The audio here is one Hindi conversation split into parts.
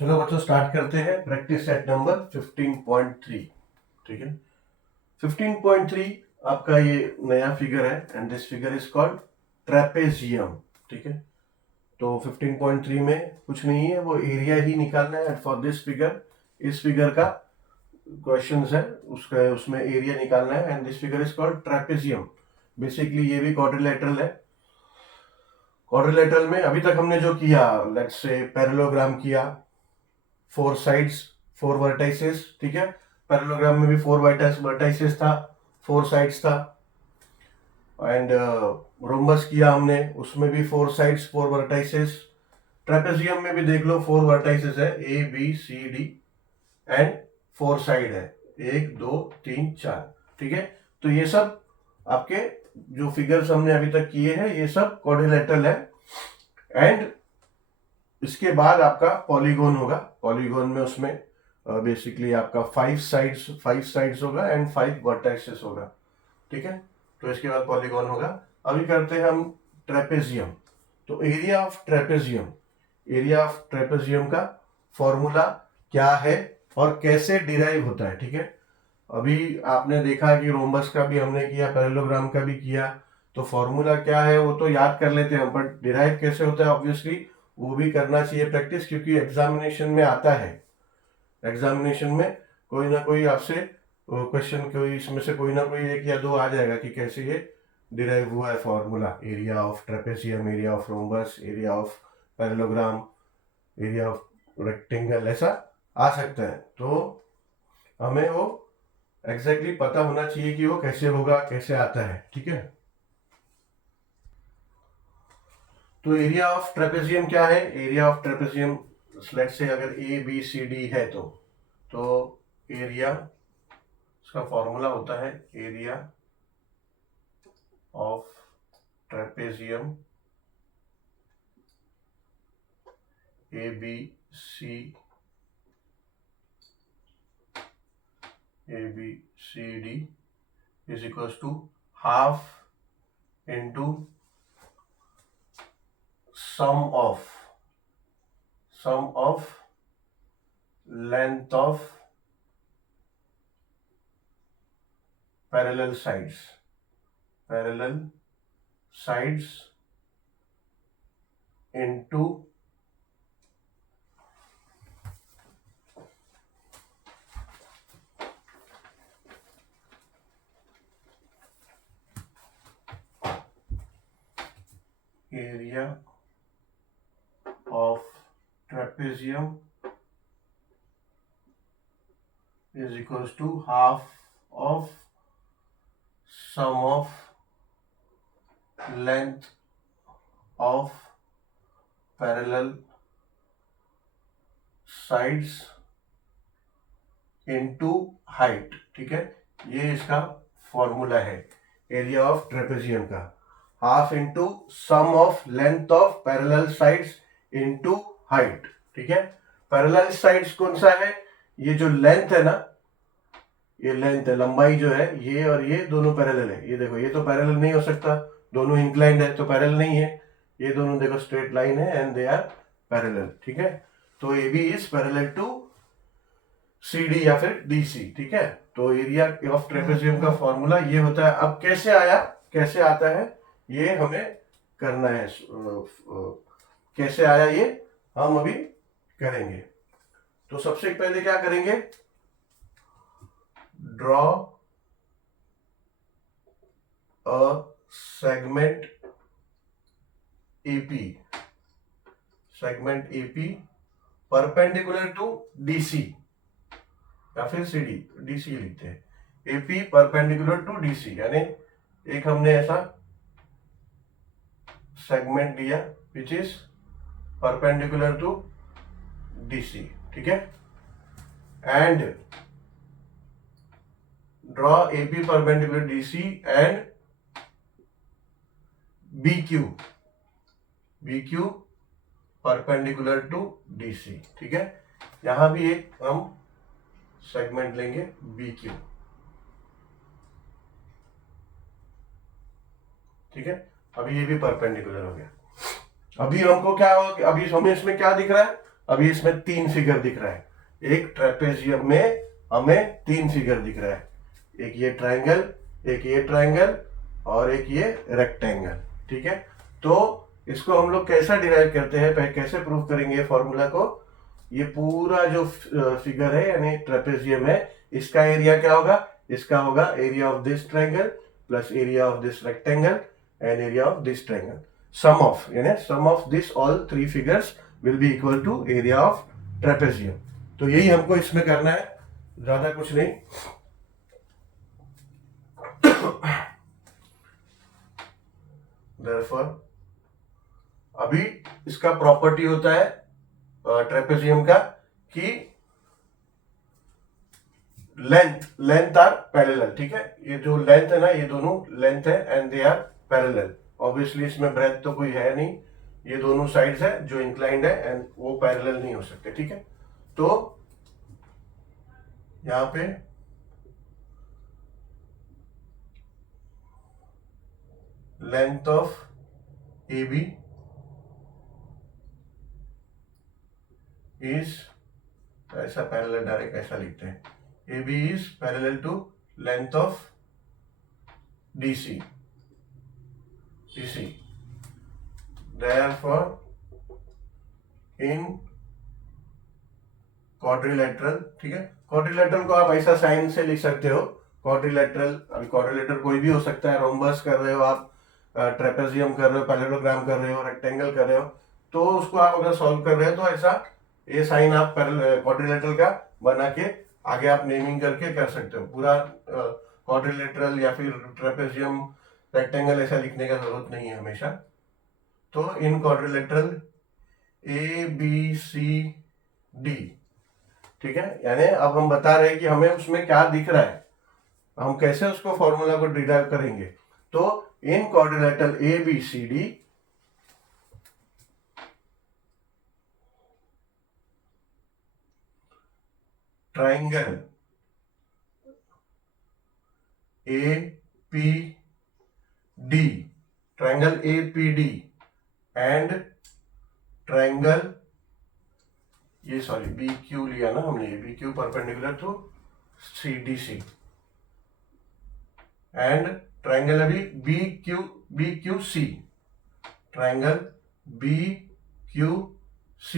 चलो बच्चों स्टार्ट करते हैं प्रैक्टिस सेट नंबर 15.3। ठीक है, 15.3 आपका ये नया फिगर है and this figure is called trapezium. ठीक है, तो 15.3 में कुछ नहीं है, वो एरिया ही निकालना है फॉर दिस फिगर। इस फिगर का क्वेश्चन है, उसका उसमें एरिया निकालना है and this figure is called trapezium. Basically ये भी क्वाड्रिलेटरल है। क्वाड्रिलेटरल में अभी तक हमने जो किया, लेट्स से पैरेललोग्राम किया, 4 साइड्स 4 वर्टाइसेस। ठीक है, पैरेललोग्राम में भी 4 वर्टाइसेस था, 4 साइड्स था। एंड रोम्बस किया हमने, उसमें भी 4 साइड्स 4 वर्टाइसेस। ट्रेपेजियम में भी देख लो 4 वर्टाइसेस है, A B C D and 4 side है, 1 2 3 4। ठीक है, तो ये सब आपके जो फिगर्स हमने अभी तक किए हैं ये सब क्वाड्रिलेटरल है। एंड इसके बाद आपका पॉलीगोन होगा। पॉलीगोन में उसमें बेसिकली आपका 5 साइड्स होगा एंड 5 वर्टाइसेस होगा। ठीक है, तो इसके बाद पॉलीगोन होगा। अभी करते हैं हम ट्रेपेजियम। तो एरिया ऑफ ट्रेपेजियम का फॉर्मूला क्या है और कैसे डिराइव होता है। ठीक है, अभी आपने देखा कि रोम्बस का भी हमने किया, पैरेललोग्राम का भी किया, तो फॉर्मूला क्या है वो तो याद कर लेते हैं, बट डिराइव कैसे होता है ऑब्वियसली वो भी करना चाहिए प्रैक्टिस, क्योंकि एग्जामिनेशन में आता है। एग्जामिनेशन में कोई ना कोई आपसे क्वेश्चन, कोई इसमें से कोई ना कोई 1 या 2 आ जाएगा कि कैसे ये डिराइव हुआ है formula. Area of trapezium, area of rhombus, area of parallelogram, area of rectangle, ऐसा आ सकता है। तो हमें वो एग्जैक्टली पता होना चाहिए कि वो कैसे होगा, कैसे आता है। ठीक है, तो एरिया ऑफ ट्रेपेजियम क्या है? Area of trapezium let's say अगर ए बी सी डी है तो एरिया, इसका फॉर्मूला होता है area of trapezium A B C D is equals to half into sum of length of parallel sides into area of trapezium is equals to half of sum of length of parallel sides into height। ठीक है, ये इसका फॉर्मूला है एरिया ऑफ ट्रेपेजियम का, half into sum of length of parallel sides into height. ठीक है, पैरेलल साइड्स कौन सा है? ये जो लेंथ है ना, ये लेंथ है, लंबाई जो है, ये और ये दोनों पैरेलल है। ये देखो, ये तो पैरेलल नहीं हो सकता, दोनों इंक्लाइंड है तो पैरेलल नहीं है। ये दोनों देखो स्ट्रेट लाइन है एंड दे आर पैरेलल। ठीक है, तो A B is parallel to C D या फिर डी सी। ठीक है, तो एरिया ऑफ ट्रेपेजियम का फॉर्मूला ये होता है। अब कैसे आया, कैसे आता है, ये हमें करना है। कैसे आया ये हम अभी करेंगे। तो सबसे पहले क्या करेंगे, draw a segment AP perpendicular to DC या फिर सीडी, डीसी लिखते हैं, एपी परपेंडिकुलर टू डीसी, यानी एक हमने ऐसा सेगमेंट लिया which is perpendicular to DC. ठीक है, and draw AP perpendicular DC and BQ perpendicular to DC. ठीक है, यहां भी एक हम सेगमेंट लेंगे BQ। ठीक है, अभी ये भी परपेंडिकुलर हो गया। अभी हमको क्या होगा, अभी हमें इसमें क्या दिख रहा है, अभी इसमें 3 फिगर दिख रहा है, एक ट्रेपेजियम में हमें 3 फिगर दिख रहा है, एक ये ट्रायंगल, एक ये ट्रायंगल और एक ये रेक्टेंगल। ठीक है, तो इसको हम लोग कैसा डिराइव करते हैं, कैसे प्रूव करेंगे फॉर्मूला को? ये पूरा जो फिगर है यानी ट्रेपेजियम है, इसका एरिया क्या होगा? इसका होगा area of this triangle plus area of this rectangle and area of this triangle, sum of, यानी sum of this all 3 figures will be equal to area of trapezium. तो यही हमको इसमें करना है, ज्यादा कुछ नहीं। Therefore, अभी इसका प्रॉपर्टी होता है ट्रेपेजियम का कि लेंथ आर पैरेलल। ठीक है, ये जो लेंथ है ना, ये दोनों लेंथ है and they are parallel. Obviously इसमें ब्रेथ तो कोई है नहीं, ये दोनों साइड्स है जो इंक्लाइंड है एंड वो पैरेलल नहीं हो सकते। ठीक है, तो यहां पे length of A B is, ऐसा पैरेलल डायरेक्ट ऐसा लिखते हैं, A B is parallel to length of DC, DC, therefore in quadrilateral, ठीक है, क्वाड्रिलेटरल को आप ऐसा साइन से लिख सकते हो, क्वाड्रिलेटरल, अभी क्वाड्रिलेटरल कोई भी हो सकता है, रोम्बस कर रहे हो आप, ट्रेपेजियम कर रहे हो, पैरेललोग्राम कर रहे हो, रेक्टेंगल कर रहे हो, तो उसको आप अगर सॉल्व कर रहे हो तो ऐसा ये साइन आप क्वाड्रिलेटरल का बना के आगे आप नेमिंग करके कर सकते हो। पूरा क्वाड्रिलेटरल या फिर ट्रेपेजियम, रेक्टेंगल ऐसा लिखने का जरूरत नहीं है हमेशा। तो इन क्वाड्रिलेटरल ABCD, ठीक है, यानी अब हम बता रहे हैं कि हमें उसमें क्या दिख रहा है, हम कैसे उसको फॉर्मूला को डिराइव करेंगे। तो in quadrilateral ABCD triangle APD, triangle APD and triangle, ये सॉरी BQ लिया ना हमने, BQ perpendicular to CDC and triangle अभी BQC, triangle BQC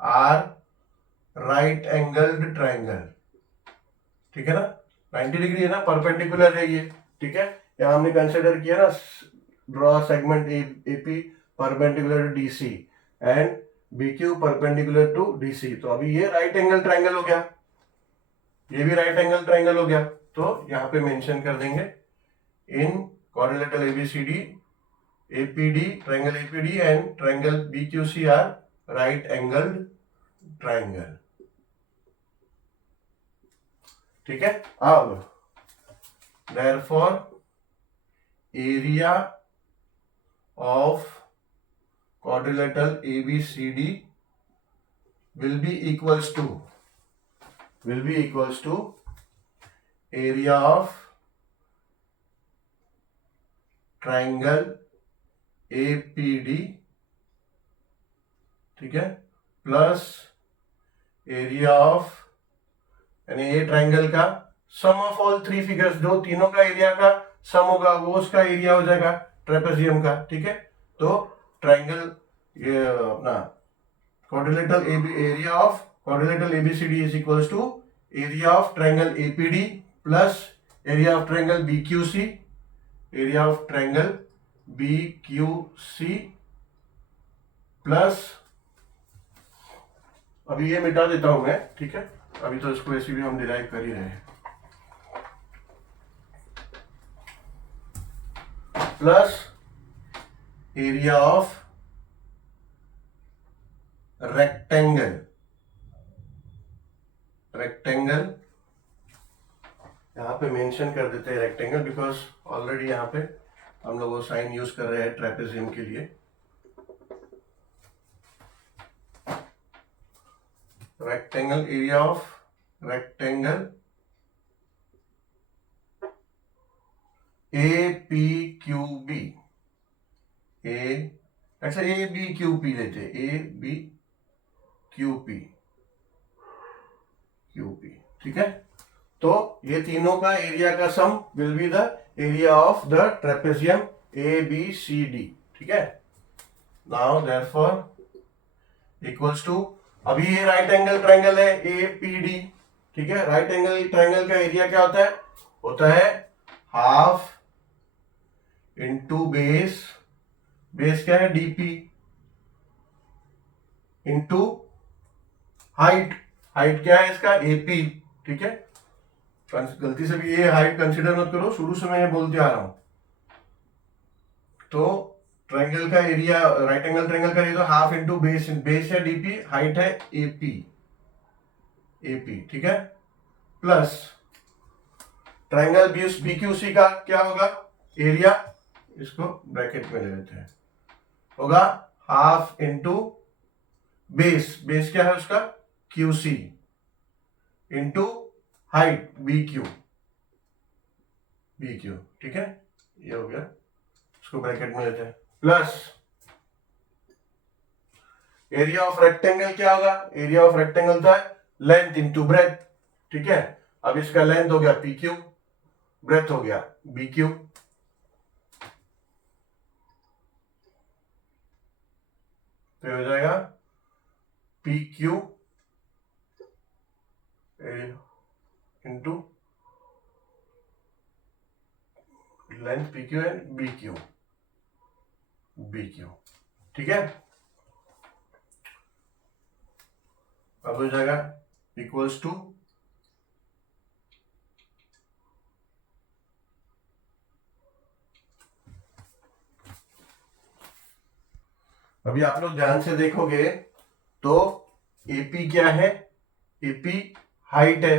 are right angled triangle. ठीक है ना, 90 डिग्री है ना, परपेंडिकुलर है ये। ठीक है, यहाँ हमने कंसिडर किया ना, draw segment AP perpendicular to DC and BQ perpendicular to DC। तो अभी ये राइट एंगल ट्राइंगल हो गया, ये भी राइट एंगल ट्राइंगल हो गया। तो यहाँ पे मेंशन कर देंगे in quadrilateral ABCD, APD, triangle APD and triangle BQC are right angled triangle. ठीक है, अब therefore area of quadrilateral ABCD will be equals to area of triangle APD, ठीक है, प्लस एरिया ऑफ, यानी ए ट्राइंगल का सम ऑफ ऑल 3 फिगर्स, जो तीनों का एरिया का सम होगा वो उसका एरिया हो जाएगा ट्रेपेजियम का। ठीक है, तो ट्राइंगल ये अपना quadrilateral area of quadrilateral ABCD is equals to area of triangle APD plus area of triangle BQC, area of triangle BQC plus, अभी ये मिटा देता हूं मैं। ठीक है, अभी तो इसको ऐसे भी हम डिराइव कर ही रहे हैं, प्लस एरिया ऑफ रेक्टेंगल, यहां पे मेंशन कर देते हैं रेक्टेंगल, बिकॉज ऑलरेडी यहां पे हम लोग वो साइन यूज कर रहे हैं ट्रेपेजियम के लिए। Rectangle, area of rectangle APQB, अच्छा ABQP लेते, ABQP QP, QP, ठीक है। तो ये तीनों का एरिया का sum will be the area of the trapezium ABCD, ठीक है। नाउ देयरफॉर इक्वल्स टू, अभी ये राइट एंगल ट्रायंगल है APD, ठीक है। राइट एंगल ट्रायंगल का एरिया क्या होता है हाफ इंटू बेस, बेस क्या है DP, इंटू हाइट, हाइट क्या है इसका AP, ठीक है। गलती से भी ये हाइट कंसीडर मत करो, शुरू से मैं ये बोलते आ रहा हूं। तो ट्रायंगल का एरिया, राइट एंगल ट्रायंगल का area half into base, base है DP, हाइट है AP, ठीक है। प्लस ट्रायंगल BQC का क्या होगा एरिया, इसको ब्रैकेट में ले लेते हैं, होगा हाफ इंटू बेस, बेस क्या है उसका QC, इंटू हाइट BQ, ठीक है। ये हो गया, इसको ब्रैकेट में लेते हैं। प्लस एरिया ऑफ रेक्टेंगल क्या होगा, एरिया ऑफ रेक्टेंगल था लेंथ इंटू ब्रेथ, ठीक है। अब इसका लेंथ हो गया PQ, ब्रेथ हो गया BQ, तो हो जाएगा PQ into length PQ and BQ, ठीक है। अब हो जाएगा इक्वल्स टू अभी आप लोग ध्यान से देखोगे तो AP क्या है, AP हाइट है,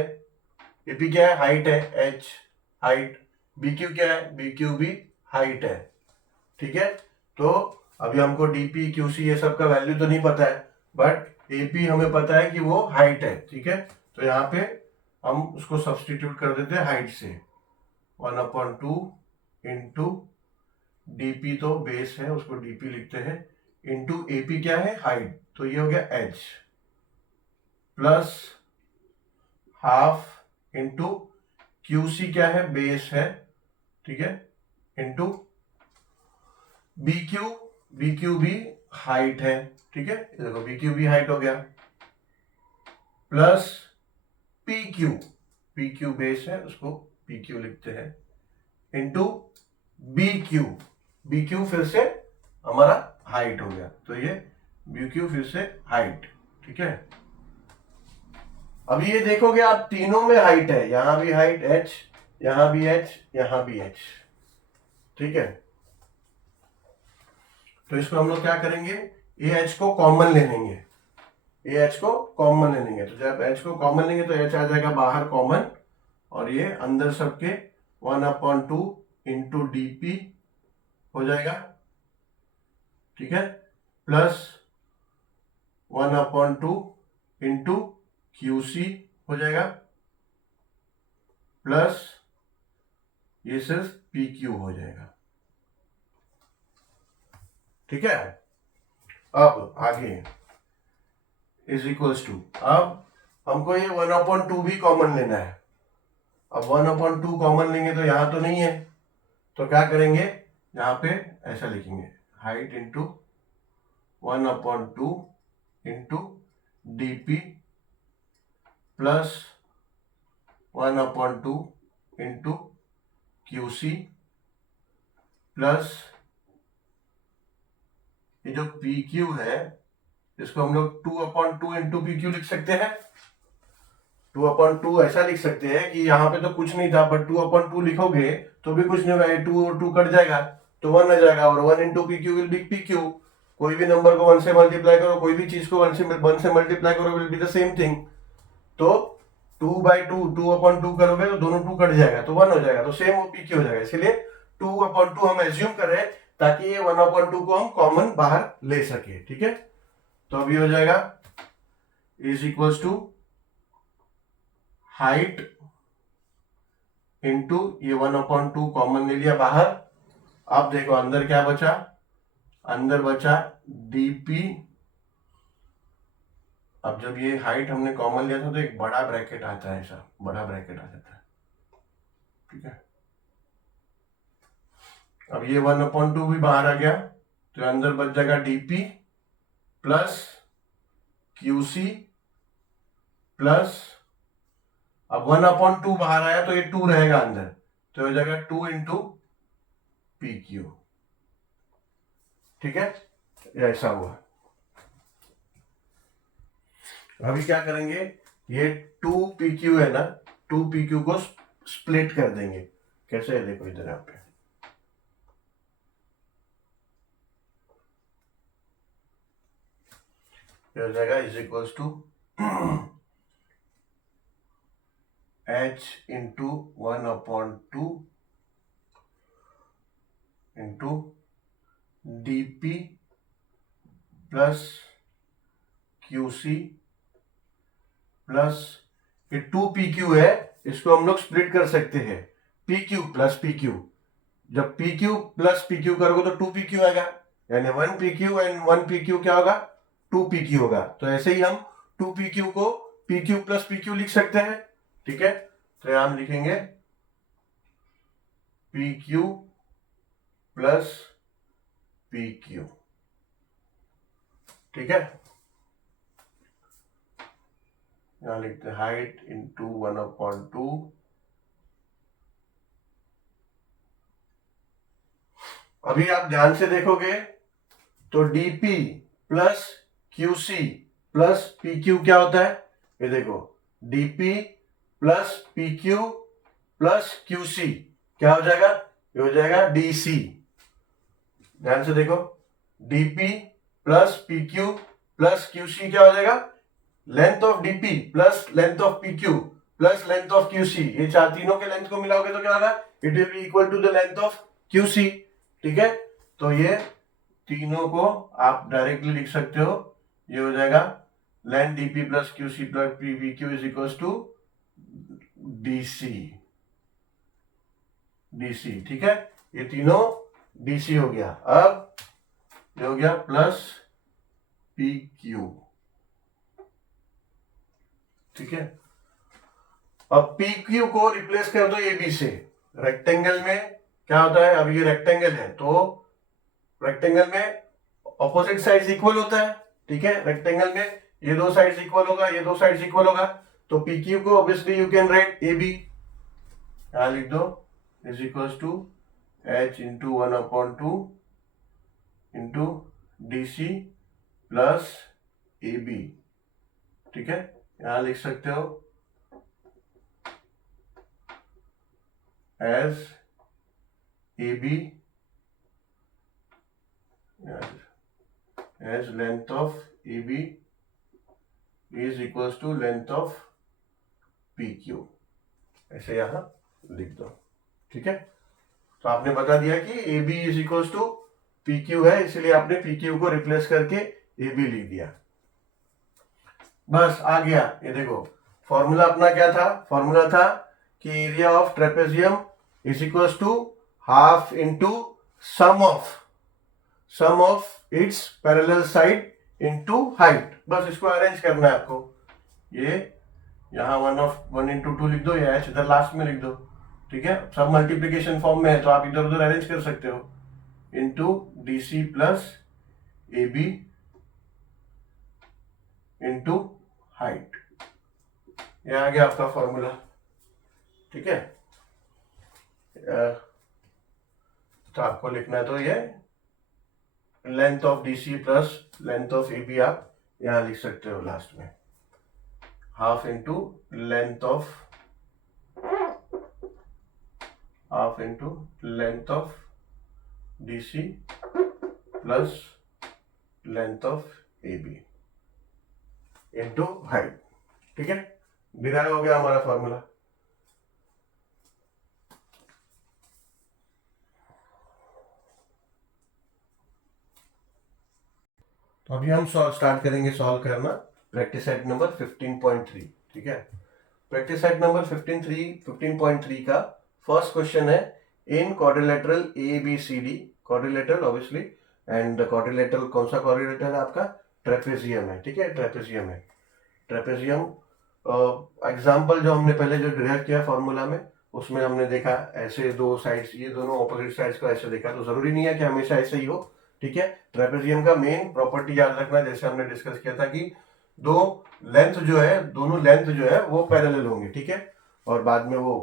AP क्या है हाइट है H, हाइट। BQ क्या है, BQ भी हाइट है, ठीक है। तो अभी हमको DP QC ये सब का वैल्यू तो नहीं पता है, बट AP हमें पता है कि वो हाइट है, ठीक है। तो यहाँ पे हम उसको सब्सटीट्यूट कर देते हैं हाइट से, 1/2 इंटू DP तो बेस है उसको DP लिखते हैं, इंटू AP क्या है हाइट, तो ये हो गया H, plus half into QC क्या है बेस है, ठीक है, इंटू BQ भी हाइट है, ठीक है। देखो BQ भी हाइट हो गया, प्लस PQ बेस है उसको PQ लिखते हैं, इंटू BQ फिर से हमारा हाइट हो गया, तो ये BQ फिर से हाइट, ठीक है। अभी ये देखोगे आप तीनों में हाइट है, यहां भी हाइट H, यहां भी H, यहां भी H, ठीक है। तो इसको हम लोग क्या करेंगे, AH को कॉमन ले लेंगे, AH को कॉमन ले लेंगे। तो जब H को कॉमन लेंगे तो H आ जाएगा बाहर कॉमन, और ये अंदर सबके 1/2 इंटू DP हो जाएगा, ठीक है, प्लस 1/2 इंटू QC हो जाएगा, प्लस ये सिर्फ PQ हो जाएगा, ठीक है। अब आगे इज इक्वल्स टू, अब हमको ये 1/2 भी कॉमन लेना है। अब 1/2 कॉमन लेंगे तो यहां तो नहीं है, तो क्या करेंगे, यहां पे ऐसा लिखेंगे height into 1/2 into DP plus 1/2 into QC plus ये जो PQ है इसको हम लोग 2/2 इंटू PQ लिख सकते हैं। 2/2 ऐसा लिख सकते हैं कि यहाँ पे तो कुछ नहीं था, बट 2/2 लिखोगे तो भी कुछ नहीं होगा, 2 और 2 कट जाएगा तो 1 आ जाएगा, और 1 into PQ will be PQ। कोई भी नंबर को 1 से मल्टीप्लाई करो, कोई भी चीज को 1 से मल्टीप्लाई करो, will be the same thing. तो 2/2 2/2 करोगे तो दोनों 2 कट जाएगा तो 1 हो जाएगा, तो सेम वो PQ हो जाएगा। इसलिए 2/2 हम एज्यूम कर रहे हैं ताकि ये 1/2 को हम कॉमन बाहर ले सके, ठीक है। तो अभी हो जाएगा is equals to height into ये 1/2 कॉमन ले लिया बाहर। अब देखो अंदर क्या बचा, अंदर बचा DP अब जब ये हाइट हमने कॉमन लिया था तो एक बड़ा ब्रैकेट आता है, ऐसा बड़ा ब्रैकेट आ जाता है, ठीक है। अब ये 1/2 भी बाहर आ गया तो अंदर बच जाएगा dp प्लस QC प्लस, अब 1/2 बाहर आया तो ये 2 रहेगा अंदर, तो हो जाएगा 2 इंटू PQ, ठीक है। ऐसा हुआ। अभी क्या करेंगे, ये 2PQ है ना, 2PQ को स्प्लिट कर देंगे। कैसे है देखो इधर यहाँ पे, हो जाएगा is equals to H into 1/2 into DP plus QC plus, ये 2PQ है, इसको हम लोग स्प्लिट कर सकते हैं, PQ प्लस PQ। जब PQ प्लस PQ करोगे तो 2PQ आएगा, यानी 1PQ एंड 1PQ क्या होगा, 2PQ होगा। तो ऐसे ही हम 2PQ को PQ प्लस PQ लिख सकते हैं, ठीक है। तो यहां हम लिखेंगे PQ प्लस PQ, ठीक है। यहां लिखते हैं हाइट इंटू 1/2, अभी आप ध्यान से देखोगे तो DP plus QC plus PQ क्या होता है, ये देखो DP plus PQ plus QC क्या हो जाएगा, ये हो जाएगा DC। ध्यान से देखो, DP plus PQ plus QC क्या हो जाएगा, length of DP plus length of PQ plus length of QC, ये चार तीनों के लेंथ को मिलाओगे तो क्या होगा, it will be equal to the length of QC, ठीक है। तो ये तीनों को आप डायरेक्टली लिख सकते हो, ये हो जाएगा length DP plus QC plus PQ is equal to DC, ठीक है। ये तीनों DC हो गया। अब ये हो गया प्लस PQ, ठीक है। अब PQ को रिप्लेस कर दो AB से। रेक्टेंगल में क्या होता है, अब ये रेक्टेंगल है तो रेक्टेंगल में ऑपोजिट साइड्स इक्वल होता है, ठीक है। रेक्टेंगल में ये दो साइड्स इक्वल होगा, ये दो साइड्स इक्वल होगा, तो PQ को obviously you can write AB, यहां लिख दो is equal to H into 1/2 into DC plus AB, ठीक है। यहां लिख सकते हो as AB as length of AB is equals to length of PQ, ऐसे यहां लिख दो, ठीक है। तो आपने बता दिया कि AB is equals to PQ है, इसलिए आपने PQ को रिप्लेस करके AB लिख दिया। बस आ गया। ये देखो फॉर्मूला अपना क्या था, फॉर्मूला था कि area of trapezium is equals to half into sum of its parallel side into height. बस इसको अरेंज करना है आपको, ये यहाँ 1/2 लिख दो या इधर लास्ट में लिख दो, ठीक है। सब मल्टीप्लीकेशन फॉर्म में है तो आप इधर उधर अरेंज कर सकते हो, into DC plus AB into height, ये आ गया आपका फॉर्मूला, ठीक है। तो आपको लिखना है तो ये length of DC plus length of AB आप यहां लिख सकते हो लास्ट में, half into length of DC plus length of AB into height, ठीक है। डिराइव हो गया हमारा फॉर्मूला। तो अभी हम स्टार्ट करेंगे सॉल्व करना प्रैक्टिस सेट नंबर 15.3, ठीक है। प्रैक्टिस सेट नंबर 15.3 का फर्स्ट क्वेश्चन है, इन quadrilateral ABCD, quadrilateral obviously, and quadrilateral कौन सा क्वाड्रिलेटरल है आपका, ट्रेपेजियम है, ठीक है, ट्रेपेजियम है। ट्रेपेजियम एग्जाम्पल जो हमने पहले जो डिराइव किया फॉर्मूला में, उसमें हमने देखा ऐसे दो साइड्स, ये दोनों ऑपोजिट साइड्स को ऐसे देखा, तो जरूरी नहीं है कि हमेशा ऐसे ही हो, ठीक है। ट्रेपेजियम का मेन प्रॉपर्टी याद रखना, जैसे हमने डिस्कस किया था कि दो लेंथ जो है, दोनों लेंथ जो है वो पैरेलल होंगे, ठीक है। और बाद में वो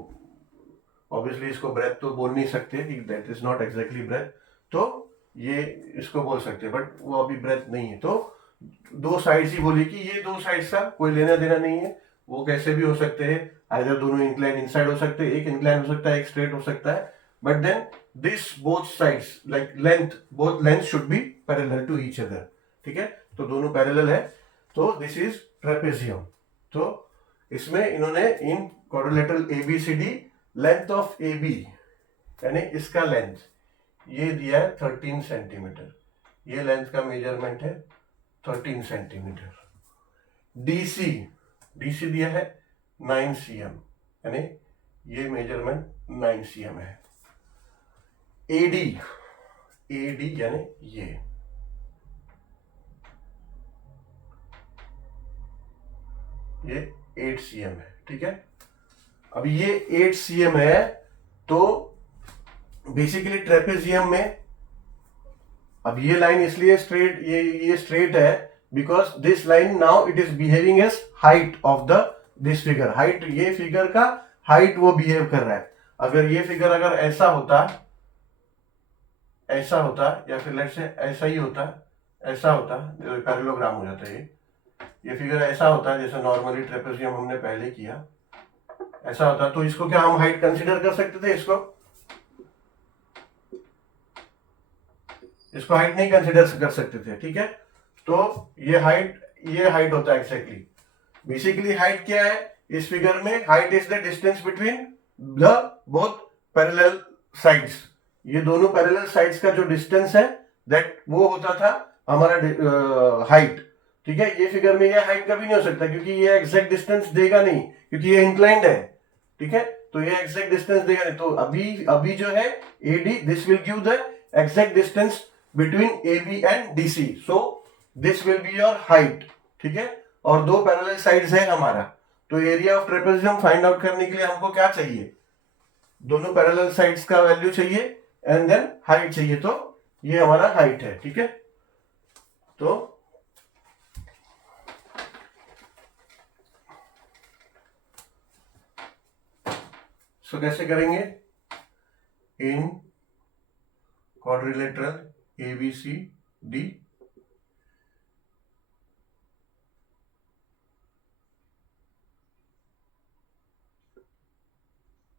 ऑब्वियसली इसको ब्रेथ तो बोल नहीं सकते कि that is not exactly breadth, तो ये इसको बोल सकते हैं, बट वो अभी ब्रेथ नहीं है। तो दो साइड्स ही बोली कि ये दो साइड्स का कोई लेना देना नहीं है, वो कैसे भी हो सकते हैं, आइदर दोनों इंक्लाइन इनसाइड हो सकते हैं, एक इंक्लाइन हो सकता है, एक स्ट्रेट हो सकता है, but then this both sides like length, both length should be parallel to each other, ठीक है। तो दोनों पैरेलल है, तो दिस इज ट्रेपेजियम। तो इसमें इन्होंने in quadrilateral ABCD length of A B यानी इसका लेंथ ये दिया है 13 सेंटीमीटर, ये लेंथ का मेजरमेंट है 13 सेंटीमीटर। डीसी डीसी दिया है 9 cm, यानी ये मेजरमेंट 9 cm है। एडी एडी यानी ये 8 cm है, ठीक है। अब ये 8 cm है, तो बेसिकली ट्रेपेजियम में अब ये लाइन इसलिए स्ट्रेट, ये स्ट्रेट है because this line now it is behaving as height of the this figure, height, ये फिगर का हाइट वो बिहेव कर रहा है। अगर ये फिगर अगर ऐसा होता या फिर लेट्स से ऐसा ही होता, ऐसा होता, पैरेललोग्राम हो जाता है, ये फिगर ऐसा होता है जैसे नॉर्मली ट्रेपेजियम हमने पहले किया, ऐसा होता, तो इसको क्या हम हाइट कंसीडर कर सकते थे? इसको हाइट नहीं कंसीडर कर सकते थे, ठीक है। तो ये हाइट होता है एक्जैक्टली। बेसिकली हाइट क्या है इस फिगर में? Height is the distance between the both parallel sides, ये दोनों पैरेलल साइड्स का जो डिस्टेंस है दैट वो होता था हमारा हाइट, ठीक है। ये फिगर में ये हाइट कभी नहीं हो सकता क्योंकि ये एग्जैक्ट डिस्टेंस देगा नहीं, क्योंकि ये इंक्लाइंड है, ठीक है। तो ये एग्जैक्ट डिस्टेंस देगा नहीं, तो अभी जो है AD, this will give the exact distance between AB and DC, so this will be your height, ठीक है। और दो पैरेलल साइड्स है हमारा, तो area of trapezium find out करने के लिए हमको क्या चाहिए? दोनों पैरेलल साइड्स का वैल्यू चाहिए एंड देन हाइट चाहिए, तो ये हमारा हाइट है, ठीक है। तो कैसे करेंगे? इन quadrilateral ABCD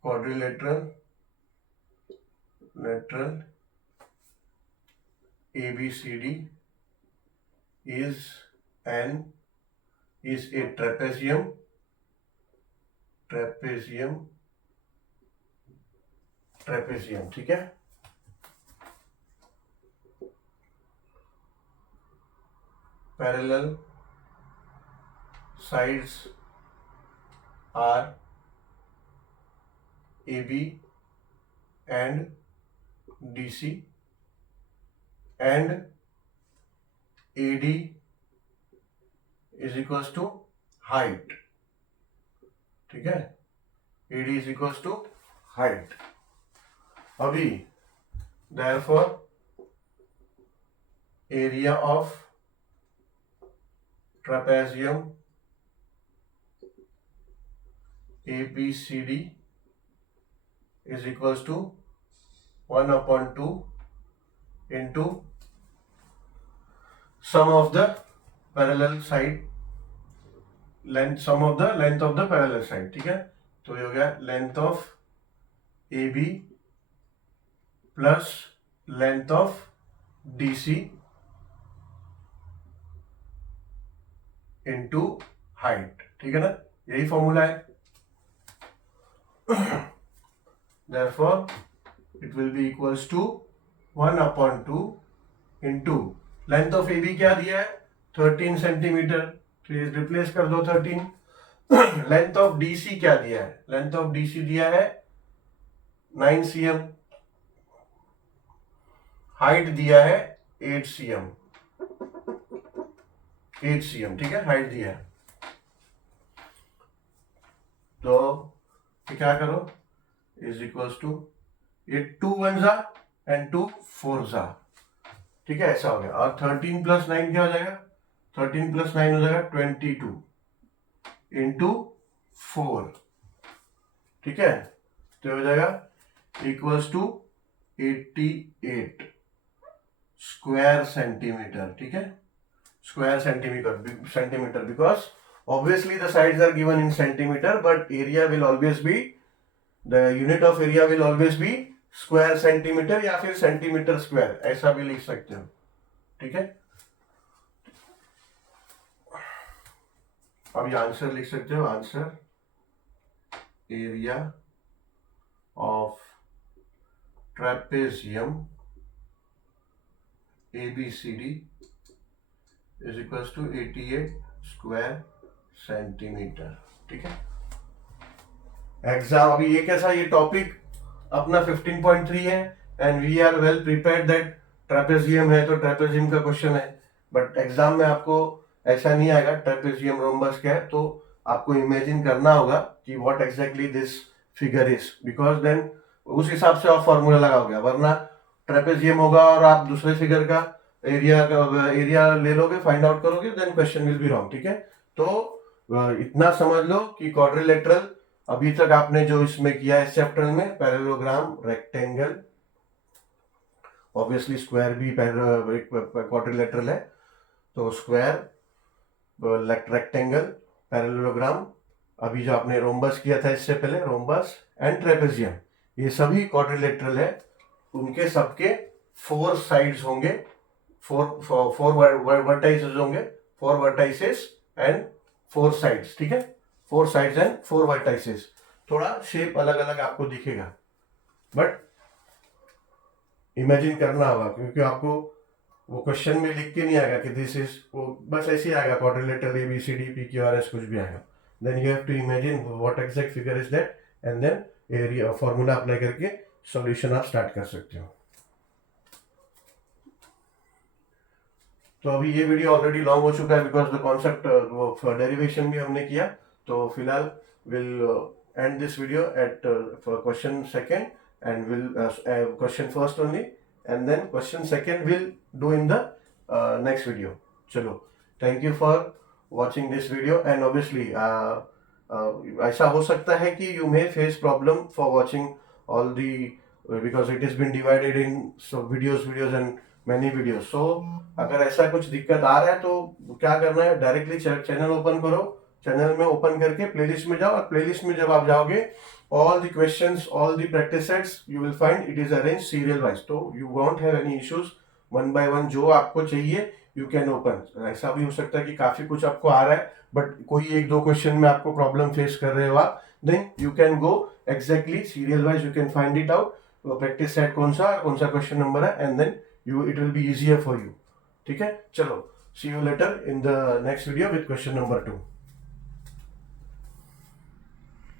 quadrilateral ABCD is a trapezium, ठीक है। Parallel sides are AB and DC and AD is equals to height, ठीक है। AD is equals to height। अभी therefore area of trapezium ABCD is equals to 1/2 into sum of the parallel side length, sum of the length of the parallel side, ठीक है। तो ये हो गया length of AB plus length of DC into height, ठीक है ना, यही फॉर्मूला है। Therefore it will be equals to 1/2 into length of AB क्या दिया है? 13 सेंटीमीटर, तो ये रिप्लेस कर दो 13। लेंथ ऑफ DC क्या दिया है? लेंथ ऑफ DC दिया है 9 cm, हाइट दिया है 8 cm, ठीक है, हाइट दिया है। तो क्या करो, इज इक्वल्स टू ये 2 1 जा एंड 2 4 जा, ठीक है, ऐसा हो गया। और 13 + 9 क्या हो जाएगा, 13 + 9 हो जाएगा 22 इंटू 4, ठीक है, तो हो जाएगा इक्वल्स टू 88 स्क्वायर सेंटीमीटर, ठीक है, square centimetre because obviously the sides are given in centimeter but area will always be, the unit of area will always be square centimeter या फिर सेंटीमीटर स्क्वायर, ऐसा भी लिख सकते हो, ठीक है। अब ये आंसर लिख सकते हो, answer area of trapezium ABCD is equals to 88 square centimetre, ठीक है। एग्जाम अभी ये कैसा, ये टॉपिक अपना 15.3 है and we are well prepared that trapezium है तो ट्रेपेजियम का क्वेश्चन है, बट एग्जाम में आपको ऐसा नहीं आएगा ट्रेपेजियम रोम्बस क्या है, तो आपको इमेजिन करना होगा कि what exactly this figure is, because then उस हिसाब से आप फॉर्मूला लगाओगे, वरना ट्रेपेजियम होगा और आप दूसरे फिगर का एरिया ले लोगे, फाइंड आउट करोगे, then question will be wrong, ठीक है। तो इतना समझ लो कि क्वाड्रिलेटरल अभी तक आपने जो इसमें किया है चैप्टर में, पैरेललोग्राम, रेक्टेंगल, ऑब्वियसली स्क्वायर भी क्वाड्रिलेटरल है, तो स्क्वायर, रेक्टेंगल, पैरेललोग्राम, अभी जो आपने रोम्बस किया था इससे पहले, रोम्बस एंड ट्रेपेजियम, ये सभी क्वाड्रिलेटरल है, उनके सबके 4 साइड्स होंगे, 4 वर्टाइसेस होंगे, 4 वर्टाइसेस एंड 4 साइड्स, ठीक है, 4 साइड्स एंड 4 वर्टाइसेस, थोड़ा शेप अलग अलग आपको दिखेगा, बट इमेजिन करना होगा क्योंकि आपको वो क्वेश्चन में लिख के नहीं आएगा कि दिस इज, वो बस ऐसे ही आएगा क्वाड्रिलेटरल ABCD PQRS कुछ भी आएगा, then you have to imagine what exact figure is that and then area formula apply करके सॉल्यूशन आप स्टार्ट कर सकते हो। तो अभी ये वीडियो ऑलरेडी लॉन्ग हो चुका है बिकॉज द कॉन्सेप्ट वो डेरिवेशन भी हमने किया, तो फिलहाल will and this video at question second and will question first only and then question second will do in the next video. चलो, thank you for watching this video and obviously ऐसा हो सकता है कि you may face problem for watching all the because it has been divided in so videos and many videos. So अगर ऐसा कुछ दिक्कत आ रहा है तो क्या करना है, डायरेक्टली चैनल ओपन करो, चैनल में ओपन करके प्लेलिस्ट में जाओ, और प्लेलिस्ट में जब आप जाओगे all the questions, all the practice sets you will find it is arranged serial wise, so you won't have any issues, one by one जो आपको चाहिए you can open. ऐसा भी हो सकता है कि काफी कुछ आपको आ रहा है बट कोई 1-2 क्वेश्चन में आपको प्रॉब्लम फेस कर रहे हो आप, then you can go exactly serial wise, you can find it out, practice set कौन सा क्वेश्चन नंबर है and then it will be easier for you, ठीक है। चलो, see you later in the next video with question number 2.